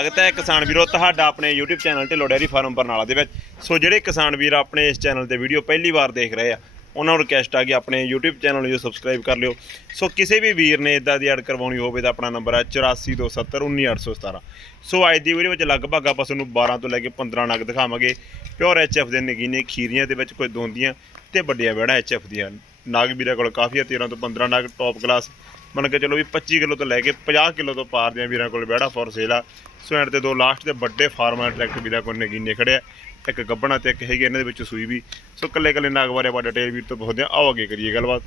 ਸਵਾਗਤ ਹੈ ਕਿਸਾਨ ਵੀਰੋ, ਤੁਹਾਡਾ ਆਪਣੇ YouTube channel Dhillon dairy farm Barnala ਦੇ ਵਿੱਚ। ਸੋ ਜਿਹੜੇ ਕਿਸਾਨ ਵੀਰ ਆਪਣੇ ਇਸ ਚੈਨਲ ਤੇ ਵੀਡੀਓ ਪਹਿਲੀ ਵਾਰ ਦੇਖ ਰਹੇ ਆ, ਉਹਨਾਂ ਨੂੰ ਰਿਕਵੈਸਟ ਆ ਕਿ ਆਪਣੇ YouTube ਚੈਨਲ ਨੂੰ ਸਬਸਕ੍ਰਾਈਬ ਕਰ ਲਿਓ। ਸੋ ਕਿਸੇ ਵੀ ਵੀਰ ਨੇ ਇਦਾਂ ਦੀ ਐਡ ਕਰਵਾਉਣੀ ਹੋਵੇ ਤਾਂ ਆਪਣਾ ਨੰਬਰ ਹੈ 8427191817 ਸੋ ਅੱਜ ਦੀ ਵੀਡੀਓ ਵਿੱਚ ਲਗਭਗ ਆਪਾਂ ਤੁਹਾਨੂੰ 12 ਤੋਂ ਲੈ ਕੇ 15 ਨਗ ਦਿਖਾਵਾਂਗੇ। ਪਿਓਰ ਐਚਐਫ ਦੇ ਨਗੀਨੇ ਖੀਰੀਆਂ ਦੇ ਵਿੱਚ ਕੋਈ ਦੋਂਦੀਆਂ ਤੇ ਵੱਡੀਆਂ ਵੜਾ ਐਚਐਫ ਦੀਆਂ। ਨਾਗ ਵੀਰਾਂ ਕੋਲ ਕਾਫੀ ਆ 13 ਤੋਂ 15 ਨਗ ਟੌਪ ਕਲਾਸ ਮੰਨ ਕੇ ਚਲੋ ਵੀ 25 ਕਿਲੋ ਤੋਂ ਲੈ ਕੇ 50 ਕਿਲੋ ਤੋਂ ਪਾਰ ਦੀਆਂ ਵੀਰਾਂ ਕੋਲ ਵਿਹੜਾ ਫੋਰ ਸੇਲ ਆ। ਸੋ ਐਂਡ ਤੇ ਦੋ ਲਾਸਟ ਦੇ ਵੱਡੇ ਫਾਰਮਰ ਟਰੈਕਟ ਵੀਰਾਂ ਕੋਲ ਨਗੀਨੇ ਖੜਿਆ ਇੱਕ ਗੱਬਣਾ ਤੇ ਇੱਕ ਹੈਗੇ ਇਹਨਾਂ ਦੇ ਵਿੱਚ ਸੂਈ ਵੀ। ਸੋ ਕੱਲੇ ਕੱਲੇ ਨਾਗ ਬਾਰੇ ਆਪਾਂ ਡਿਟੇਲ ਵੀਰ ਤੋਂ ਪੁੱਛਦੇ ਆ। ਆਓ ਅੱਗੇ ਕਰੀਏ ਗੱਲਬਾਤ।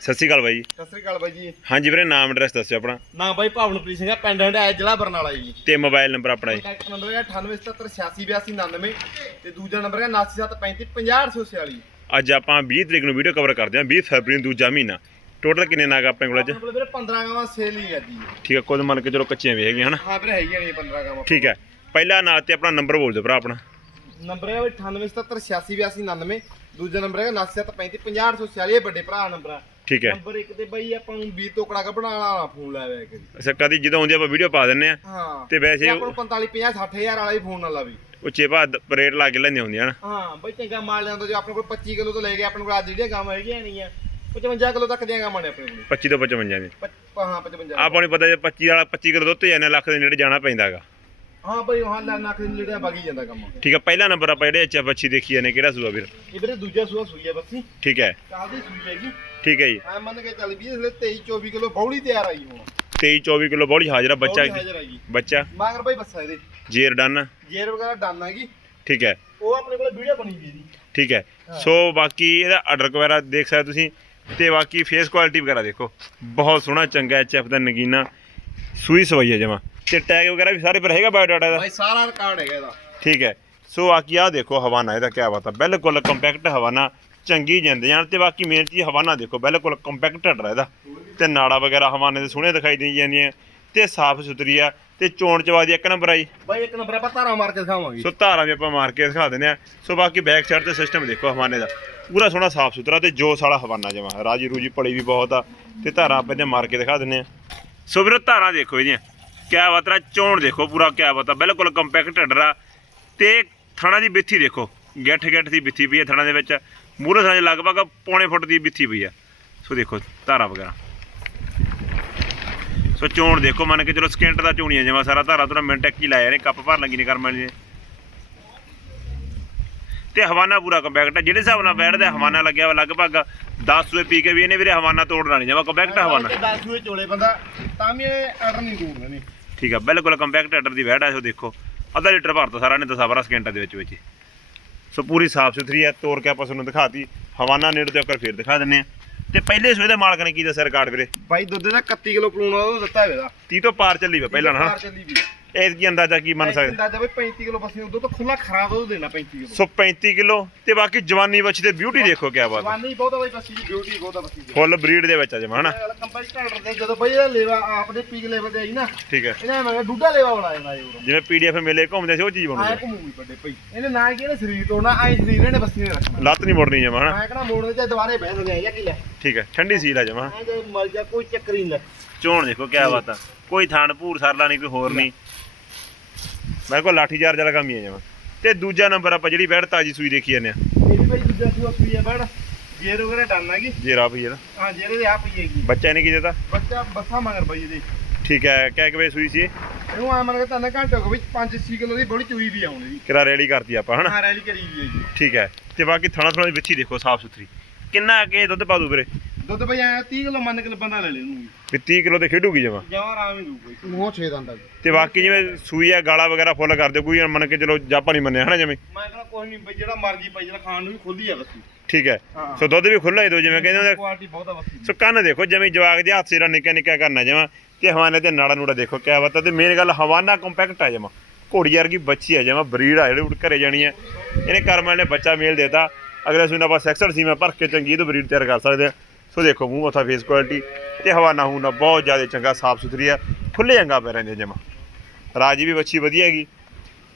ਸਤਿ ਸ਼੍ਰੀ ਅਕਾਲ ਬਾਈ ਜੀ। ਸਤਿ ਸ੍ਰੀ ਅਕਾਲ ਬਾਈ ਜੀ। ਹਾਂਜੀ ਵੀਰੇ ਨਾਮ ਐਡਰੈਸ ਦੱਸਿਓ ਆਪਣਾ। ਨਾਮ ਬਾਈ ਭਾਵਨਪ੍ਰੀਤ ਸਿੰਘ ਆ ਪਿੰਡ ਹੰਡਾਇਆ ਜ਼ਿਲ੍ਹਾ ਬਰਨਾਲਾ ਜੀ। ਤੇ ਮੋਬਾਈਲ ਨੰਬਰ ਆਪਣਾ ਜੀ। ਕੰਟੈਕਟ ਨੰਬਰ ਹੈ 9877868299 ਤੇ ਦੂਜਾ ਨੰਬਰ ਹੈ 9735500846 ਅੱਜ ਆਪਾਂ 20 ਤਰੀਕ ਨੂੰ ਵੀਡੀਓ ਕਵਰ ਕਰਦੇ ਹਾਂ 20 ਫਰਵਰੀ ਨੂੰ ਦੂਜਾ ਮਹੀਨਾ। ਟੋਟਲ ਕਿੰਨੇ ਨਾਗ ਆਪਣੇ ਕੋਲ ਅੱਜ? ਆਪਣੇ ਕੋਲ ਵੀਰੇ 15 ਗਾਵਾਂ ਸੇਲ ਹੀ ਆ ਜੀ ਠੀਕ ਹੈ ਕੁਝ ਮੰਨ ਕੇ ਚਲੋ ਕੱਚੀਆਂ ਵੀ ਹੈਗੀਆਂ ਹਨਾ? ਹਾਂ ਵੀਰੇ ਹੈਗੀਆਂ ਨੇ 15 ਗਾਵਾਂ। ਠੀਕ ਹੈ ਪਹਿਲਾ ਨਾਂ ਤੇ ਆਪਣਾ ਨੰਬਰ ਬੋਲ ਦਿਓ ਭਰਾ ਆਪਣਾ। ਨੰਬਰ ਹੈ 9877868299 ਦੂਜਾ ਨੰਬਰ ਹੈ 9735500846 ਇਹ ਵੱਡੇ ਭਰਾ ਨੰਬਰ ਆ। ਠੀਕ ਹੈ। ਨੰਬਰ ਇੱਕ ਤੇ ਬਾਈ ਆਪਾਂ ਨੂੰ 20 ਤੋਕੜਾ ਕੱਢਣ ਵਾਲਾ ਫੋਨ ਲਾਇਆ ਕਰੀ ਅੱਛਾ ਕਦੀ ਜਦੋਂ ਆਉਂਦੀ ਆਪਾਂ ਵੀਡੀਓ ਪਾ ਦਿੰਨੇ ਆ। ਹਾਂ ਤੇ ਵੈਸੇ ਆਪਾਂ ਨੂੰ 45 50 60000 ਵਾਲਾ ਵੀ ਫੋਨ ਨਾ ਲਾਵੀ ਉੱਚੇ ਭਾਅ ਰੇਟ ਲਾ ਕੇ ਲੈਂਦੇ ਹੁੰਦੀਆਂ ਹਨ? ਹਾਂ ਬਈ ਚੰਗਾ ਮਾਲ ਲਿਆਉਂਦਾ ਜੋ ਆਪਣੇ ਕੋਲ 25 ਕਿਲੋ ਤੋਂ ਲੈ ਕੇ ਆਪਣੇ ਕੋਲ ਅੱਜ ਜਿਹੜੀਆਂ ਗਾਵਾਂ ਹੈਗੀਆਂ ਨਹੀਂ ਆ 55 ਕਿਲੋ ਤੱਕ ਦੀਆਂ ਗਾਵਾਂ ਨੇ ਆਪਣੇ ਕੋਲ। 25 ਤੋਂ 55 ਦੇ ਪੱਚ- ਹਾਂ 55 ਆਪਾਂ ਨੂੰ ਪਤਾ ਜੇ 25 ਵਾਲਾ 25 ਕਿਲੋ ਦੁੱਧ ਜਾਂਦੇ ਲੱਖ ਦੇ ਨੇੜੇ ਜਾਣਾ ਪੈਂਦਾਗਾ ਹਾਂ ਬਈ ਹਾਂ ਲੈ ਨੱਕ ਦੇ ਜਿਹੜਾ ਬਾਗੀ ਜਾਂਦਾ ਕੰਮ। ਠੀਕ ਹੈ ਪਹਿਲਾ ਨੰਬਰ ਆਪਾਂ ਜਿਹੜੇ ਐਚ ਬੱਚੀ ਦੇਖੀ ਜਾਂਦੇ ਕਿਹੜਾ ਸੂਆ ਵੀਰ? ਇਹ ਵੀਰੇ ਦੂਜਾ ਸੂਆ ਸੂਈ ਆ ਬੱਸੀ। ਠੀਕ ਹੈ। ਕਾਲ ਦੀ ਸੂਈ ਹੈਗੀ। ਠੀਕ ਹੈ ਜੀ। ਐ ਮੰਨ ਕੇ ਚੱਲ ਵੀ ਇਸ ਵੇਲੇ 23 24 ਕਿਲੋ ਬੌਲੀ ਤਿਆਰ ਆਈ ਹੁਣ। 23 24 ਕਿਲੋ ਬੋਲੀ ਹਾਜ਼ਰ ਆ ਬੱਚਾ ਬੌਲੀ ਹਾਜ਼ਰ ਆਈ ਬੱਚਾ। ਮਗਰ ਬਈ ਬੱਸਾ ਇਹਦੇ। ਜੇਰ ਡਨ। ਜੇਰ ਵਗੈਰਾ ਡਨ ਹੈਗੀ ਠੀਕ ਹੈ। ਉਹ ਆਪਣੇ ਕੋਲ ਵੀਡੀਓ ਬਣੀ ਵੀ ਇਹਦੀ। ਠੀਕ ਹੈ। ਸੋ ਬਾਕੀ ਇਹਦਾ ਆਰਡਰ ਵਗੈਰਾ ਦੇਖ ਸਕਦੇ ਤੁਸੀਂ। ਤੇ ਬਾਕੀ ਫੇਸ ਕੁਆਲਿਟੀ ਵਗੈਰਾ ਦੇਖੋ। ਬਹੁਤ ਸੋਹਣਾ ਚੰਗਾ ਐਚਐਫ ਦਾ ਨਗੀਨਾ। ਸੂਈ ਸਵਾਈ ਹੈ ਜਮਾ। ਤੇ ਟੈਗ ਵਗੈਰਾ ਵੀ ਸਾਰੇ ਪਰ ਹੈਗਾ ਬਾਇਓਡਾਟਾ ਦਾ? ਬਾਈ ਸਾਰਾ ਰਿਕਾਰਡ ਹੈਗਾ ਇਹਦਾ। ਠੀਕ ਹੈ। ਸੋ ਬਾਕੀ ਆ ਦੇਖੋ ਹਵਾਨਾ ਇਹਦਾ ਕਿਆ ਬਾਤ ਹੈ ਬਿਲਕੁਲ ਕੰਪੈਕਟ ਹਵਾਨਾ ਚੰਗੀ ਜਾਂਦੇ ਜਾਣ। ਤੇ ਬਾਕੀ ਮੇਨ ਚੀਜ਼ ਹਵਾਨਾ ਦੇਖੋ ਬਿਲਕੁਲ ਕੰਪੈਕਟਡ ਇਹਦਾ। ਤੇ ਨਾੜਾ ਵਗੈਰਾ ਹਵਾਨੇ ਦੇ ਸੋਹਣੇ ਦਿਖਾਈ ਦੇ ਜਾਂਦੀਆਂ। ਤੇ ਸਾਫ਼ ਸੁਥਰੀ ਆ। ਤੇ ਚੋਣ ਚਵਾ ਦੀ ਇੱਕ ਨੰਬਰ ਆਈ ਬਾਈ ਇੱਕ ਨੰਬਰ ਆਪਾਂ ਧਾਰਾ ਮਾਰ ਕੇ ਦਿਖਾਵਾਂਗੇ। ਸੋ ਧਾਰਾਂ ਵੀ ਆਪਾਂ ਮਾਰ ਕੇ ਦਿਖਾ ਦਿੰਦੇ ਆ। ਸੋ ਬਾਕੀ ਬੈਕ ਸਾਈਡ ਤੇ ਸਿਸਟਮ ਦੇਖੋ ਹਵਾਨੇ ਦਾ। ਪੂਰਾ ਸੋਹਣਾ ਸਾਫ਼ ਸੁਥਰਾ ਤੇ ਜੋਸ ਵਾਲਾ ਹਵਾਨਾ ਜਮਾ। ਰਾਜੀ ਰੂਜੀ ਪੜੀ ਵੀ ਬਹੁਤ ਆ ਤੇ ਧਾਰਾਂ ਆਪਾਂ ਮਾਰ ਕੇ ਦਿਖਾ ਦਿੰਦੇ ਆ। ਸੋ ਵੀਰੋ, ਧਾਰਾਂ ਦੇਖੋ ਇਹਦੀਆਂ। ਕਿਆ ਬਾਤਰਾ ਚੋਣ ਦੇਖੋ ਪੂਰਾ ਕਿਆ ਬਾਤ ਬਿਲਕੁਲ ਕੰਪੈਕਟ ਆ ਤੇ ਥਣਾ ਦੀ ਬਿੱਥੀ ਦੇਖੋ। ਗੱਠ ਗੱਠ ਦੀ ਬਿੱਥੀ ਪਈ ਹੈ ਥਣਾ ਦੇ ਵਿੱਚ। ਮੂਹਰੇ ਥਾਂ ਲਗਭਗ ਪੌਣੇ ਫੁੱਟ ਦੀ ਬਿੱਥੀ ਪਈ ਆ। ਸੋ ਦੇਖੋ, ਧਾਰਾ ਵਗੈਰਾ। ਸੋ ਚੋਣ ਦੇਖੋ, ਮੰਨ ਕੇ ਚਲੋ ਸਕਿੰਟ ਦਾ ਚੋਣੀਆਂ ਜਿਵੇਂ ਸਾਰਾ ਧਾਰਾ। ਥੋੜਾ ਮਿੰਟ ਇੱਕ ਹੀ ਲਾਇਆ ਨੇ, ਕੱਪ ਭਰ ਲੱਗੀ ਨਹੀਂ ਕਰਮਾਂ ਨੇ। ਤੇ ਹਵਾਨਾ ਪੂਰਾ ਕੰਪੈਕਟ ਹੈ ਜਿਹੜੇ ਹਿਸਾਬ ਨਾਲ ਬੈਠਦਾ ਹਵਾਨਾ ਲੱਗਿਆ ਵਾ ਲਗਭਗ 10 ਸੂਏ ਪੀ ਕੇ ਵੀ ਇਹਨੇ ਵੀਰੇ ਹਵਾਨਾ ਤੋੜਨਾ ਨਹੀਂ ਜਮਾ ਕੰਪੈਕਟ ਹਵਾਨਾ। 10 ਸੂਏ ਚੋਲੇ ਬੰਦਾ ਤਾਂ ਵੀ ਇਹ ਆਰਡਰ ਨਹੀਂ ਦੂਰ ਨੇ। ਠੀਕ ਆ ਬਿਲਕੁਲ ਕੰਪੈਕਟ ਹੈਡਰ ਦੀ ਵੈੜ ਆ ਸੋ ਦੇਖੋ। ਅੱਧਾ ਲੀਟਰ ਭਰਤਾ ਸਾਰਾ ਨੇ ਦਸਾਂ ਬਾਰਾਂ ਸਕਿੰਟਾਂ ਦੇ ਵਿੱਚ ਵਿੱਚ। ਸੋ ਪੂਰੀ ਸਾਫ਼ ਸੁਥਰੀ ਹੈ ਤੋੜ ਕੇ ਆਪਾਂ ਤੁਹਾਨੂੰ ਦਿਖਾਤੀ। ਹਵਾਨਾ ਨੇੜੇ ਤੇ ਕਰ ਫੇਰ ਦਿਖਾ ਦਿੰਨੇ ਆ। ਤੇ ਪਹਿਲੇ ਸੂਏ ਦੇ ਮਾਲਕ ਨੇ ਕੀ ਦੱਸਿਆ ਰਿਕਾਰਡ ਵੀਰੇ? ਬਾਈ ਦੁੱਧ ਦਾ 31 ਕਿਲੋ ਪਲੂਣਾ ਉਹ ਦਿੱਤਾ ਹੋਇਆ ਦਾ 30 ਤੋਂ ਪਾਰ ਚੱਲੀ ਵਾ ਪਹਿਲਾਂ ਨਾ ਚੱਲੀ ਵੀ। ਇਹ ਕੀ ਅੰਦਾਜ਼ਾ ਕੀ ਮੰਨ ਸਕਦੇ? ਅੰਦਾਜ਼ਾ ਬਈ 35 ਕਿਲੋ ਬਸ ਉਦੋਂ ਤਾਂ ਖੁੱਲਾ ਖਰਾਬ ਉਹ ਦੇਣਾ 35 ਕਿਲੋ। ਸੋ 35 ਕਿਲੋ ਤੇ ਬਾਕੀ ਜਵਾਨੀ ਬੱਚੀ ਤੇ ਬਿਊਟੀ ਦੇਖੋ ਕਿਆ ਬਾਤ। ਜਵਾਨੀ ਬਹੁਤ ਆ ਬਈ ਬੱਸੀ ਦੀ ਬਿਊਟੀ ਬਹੁਤ ਆ ਬੱਸੀ ਦੀ। ਫੁੱਲ ਬਰੀਡ ਦੇ ਵਿੱਚ ਆ ਜਮਾ ਹਨਾ? ਕੰਪਨੀ ਘੜ ਦੇ ਜਦੋਂ ਬਈ ਇਹ ਲੇਵਾ ਆਪਦੇ ਪੀਕ ਲੈਵਲ ਤੇ ਆਈ ਨਾ ਠੀਕ ਹੈ। ਇਹਨਾਂ ਮੈਂ ਡੂਡਾ ਲੇਵਾ ਬਣਾ ਦੇਣਾ ਇਹ ਜਿਵੇਂ ਪੀਡੀਐਫ ਮੇਲੇ ਘੁੰਮਦੇ ਸੀ ਉਹ ਚੀਜ਼ ਬਣੂਗੀ ਘੁੰਮੂਗੀ ਵੱਡੇ ਪਈ ਇਹਨੇ ਨਾ ਕਿ ਇਹਨੇ ਸਰੀਰ ਤੋਂ ਨਾ ਆਏ ਸਰੀਰ ਇਹਨੇ ਬੱਸੀ ਨੇ ਰੱਖਣਾ। ਲੱਤ ਨਹੀਂ ਮੁੜਨੀ ਜਮਾ ਹਨਾ? ਮੈਂ ਕਹਣਾ ਮੋੜਨੇ ਤੇ ਦੁਬਾਰੇ ਬਹਿ ਸਕਦੇ ਆ ਕੀ ਲੈ। ਠੀਕ ਹੈ ਠੰਡੀ ਸੀਲ ਆ ਜਮਾ। ਐ ਜੇ ਮਰ ਜਾ ਕੋਈ ਚੱਕਰ ਹੀ ਨਹੀਂ ਚੋਣ ਦੇਖੋ ਕਿਆ ਬਾਤ ਆ। ਕੋਈ ਥਾਣ ਭੂਰ ਸਰਲਾ ਨਹੀਂ ਕੋਈ ਹੋਰ ਨਹੀਂ। ਮੇਰੇ ਕੋਲ ਲਾਠੀ ਚਾਰਜ ਵਾਲਾ ਕੰਮ ਹੀ ਹੈ ਜਮਾ। ਤੇ ਦੂਜਾ ਨੰਬਰ ਆਪਾਂ ਜਿਹੜੀ ਬੈੜ ਤਾਜੀ ਸੂਈ ਦੇਖੀ ਜਾਂਦੇ ਆ। ਇਹ ਵੀ ਬਈ ਦੂਜਾ ਸੂਆ ਪਈ ਆ ਬੜ ਜੇਰ ਵਗੈਰਾ ਡਾਲਣਾ ਕੀ ਜੇਰਾ ਪਈ ਇਹਦਾ ਹਾਂ ਜੇਰੇ ਦੇ ਆ ਪਈ ਹੈਗੀ। ਬੱਚਾ ਇਹਨੇ ਕੀ ਦਿੱਤਾ ਬੱਚਾ ਬੱਸਾ ਮਗਰ ਬਈ ਇਹਦੇ। ਠੀਕ ਹੈ ਕਹਿ ਕੇ ਵੇ ਸੂਈ ਸੀ ਇਹ? ਇਹਨੂੰ ਆ ਮਨ ਕੇ ਤਾਂ ਘੰਟੇ ਹੋ ਗਏ ਵਿੱਚ 5-6 ਕਿਲੋ ਦੀ ਬੜੀ ਚੂਈ ਵੀ ਆਉਣੀ ਦੀ। ਕਿਰਾ ਰੈਡੀ ਕਰਤੀ ਆਪਾਂ ਹਨਾ? ਹਾਂ ਰੈਲੀ ਕਰੀ ਹੈ ਜੀ। ਠੀਕ ਹੈ। ਤੇ ਬਾਕੀ ਥਣਾ ਥਣਾ ਵਿੱਚੀ ਦੇਖੋ ਸਾਫ਼ ਸੁਥਰੀ ਕਿੰਨਾ ਅੱਗੇ ਦੁੱਧ ਪਾ ਦੂ ਵੀਰੇ? ਦੁੱਧ ਬਈ ਆਇਆ 30 ਕਿਲੋ ਮੰਨ ਕੇ ਬੰਦਾ ਲੈ ਲੈ ਇਹਨੂੰ ਵੀ। 30 ਕਿਲੋ ਤੇ ਖੇਡੂਗੀ ਜਮਾ। ਜਮਾਂ ਆਰਾਮ ਹੀ ਦੂ ਕੋਈ ਮੂੰਹ 6 ਦੰਦ ਤੇ ਬਾਕੀ ਜਿਵੇਂ ਸੂਈ ਆ ਗਾਲਾ ਵਗੈਰਾ ਫੁੱਲ ਕਰ ਦਿਓ ਕੋਈ ਮੰਨ ਕੇ ਚਲੋ ਜਾਪਾ ਨਹੀਂ ਮੰਨਿਆ ਹਨਾ ਜਿਵੇਂ ਮੈਂ ਕਹਿੰਦਾ ਕੋਈ ਨਹੀਂ ਬਈ ਜਿਹੜਾ ਮਰਜ਼ੀ ਪਈ ਜਿਹੜਾ ਖਾਣ ਨੂੰ ਵੀ ਖੁੱਲੀ ਆ ਬੱਸੀ। ਠੀਕ ਹੈ। ਹਾਂ। ਸੋ ਦੁੱਧ ਵੀ ਖੁੱਲਾ ਹੀ ਦੋ ਜਿਵੇਂ ਕਹਿੰਦੇ ਹੁੰਦੇ ਕੁਆਲਿਟੀ ਬਹੁਤ ਆ ਬੱਸੀ। ਸੋ ਕੰਨ ਦੇਖੋ ਜਿਵੇਂ ਜਵਾਗ ਦੇ ਹੱਥ ਸਿਰਾ ਨਿੱਕਾ ਨਿੱਕਾ ਕਰਨਾ ਜਮਾ। ਤੇ ਹਵਾਨੇ ਤੇ ਨਾੜਾ ਨੂੜਾ ਦੇਖੋ ਕਿਆ ਬਾਤ ਹੈ ਤੇ ਮੇਨ ਗੱਲ ਹਵਾਨਾ ਕੰਪੈਕਟ ਆ ਜਮਾ। ਘੋੜੀ ਵਰਗੀ ਬੱਚੀ ਆ ਜਮਾ ਬਰੀਡ ਆ ਜਿਹੜੇ ਉੱਡ ਘਰੇ ਜਾਣੀ ਆ। ਇਹਨੇ ਕਰਮਾਂ ਨੇ ਬੱਚਾ ਮੇਲ ਦੇਤਾ। ਅਗਲੇ ਸੂਨ ਆਪਾਂ ਸੈਕਸਰ ਸੀਮਾ ਭਰ ਕੇ ਚੰਗੀ ਤੋਂ ਬਰੀਡ ਤਿਆਰ ਕਰ ਸਕਦੇ ਆ। ਸੋ ਦੇਖੋ ਮੂੰਹ ਮੱਥਾ ਫੇਸ ਕੁਆਲਿਟੀ ਤੇ ਹਵਾਨਾ ਹੂਨਾ ਬਹੁਤ ਜ਼ਿਆਦਾ ਚੰਗਾ ਸਾਫ਼ ਸੁਥਰੀ ਆ। ਖੁੱਲੇ ਅੰਗਾ ਪੈਰਾਂ ਦੇ ਜਮਾ। ਰਾਜੀ ਵੀ ਬੱਚੀ ਵਧੀਆ ਹੈਗੀ।